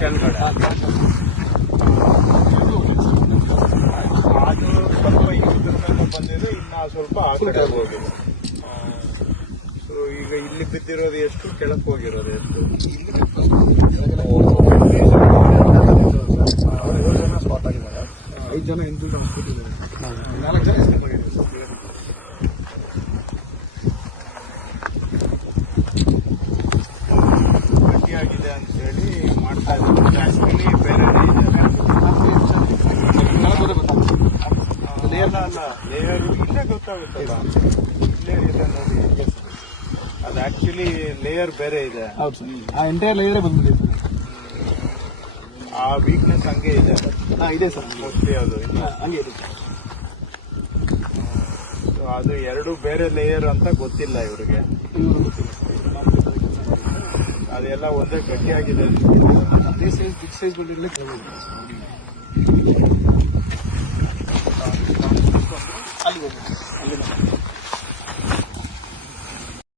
ಕೆಳಗಡೆ ಅದು ಸ್ವಲ್ಪ ಇದ್ರ ಮೇಲೆ ಬಂದಿದೆ, ಇನ್ನ ಸ್ವಲ್ಪ ಆ ಕಡೆ ಹೋಗಿದೆ. ಸೊ ಈಗ ಇಲ್ಲಿ ಬಿದ್ದಿರೋದು ಎಷ್ಟು, ಕೆಳಕ್ಕೆ ಹೋಗಿರೋದು ಎಷ್ಟು? 7 ಜನ ಸ್ಪಾಟ್ ಆಗಿದ್ದಾರೆ, 5 ಜನ ಹಿಂದೂ ಹಾಸ್ಪಿಟಲ್, 4 ಜನ ಎಸ್ಕೇಪ್ ಆಗಿದ್ದಾರೆ. ಗಟ್ಟಿಯಾಗಿದೆ ಅಂತ ಹೇಳಿ ಮಾಡ್ತಾ ಇದ್ದಾರೆ. ಆಕ್ಚುಲಿ ಬೇರೆ ಲೇಯರ್ ಇಲ್ಲೇ ಗೊತ್ತಾಗುತ್ತಲ್ಲ, ಇಲ್ಲೇ ಇದೆ ನೋಡಿ. ಅದು ಆಕ್ಚುಲಿ ಲೇಯರ್ ಬೇರೆ ಇದೆ. ಹೌದು ಸರ್, ಆ ಎಂಟೈರ್ ಲೇಯರೇ ಬಂದ್ಬಿಟ್ಟಿದೆ. ಆ ವೀಕ್ನೆಸ್ ಹಂಗೆ ಇದೆ. ಇದೆ ಸರ್, ಮೋಸ್ಟ್ಲಿ ಅದು ಹಂಗೆ ಇದೆ. ಅದು ಎರಡು ಬೇರೆ ಲೇಯರ್ ಅಂತ ಗೊತ್ತಿಲ್ಲ ಇವ್ರಿಗೆ. ಅದೆಲ್ಲ ಒಂದೇ ಗಟ್ಟಿಯಾಗಿದೆ. ಅದೇ ಸೈಜ್, ಬಿಗ್ ಸೈಜ್ ಬಂದಿರಲಿ ಅಲ್ಲಿ ಹೋಗಿ ಅಲ್ಲಿ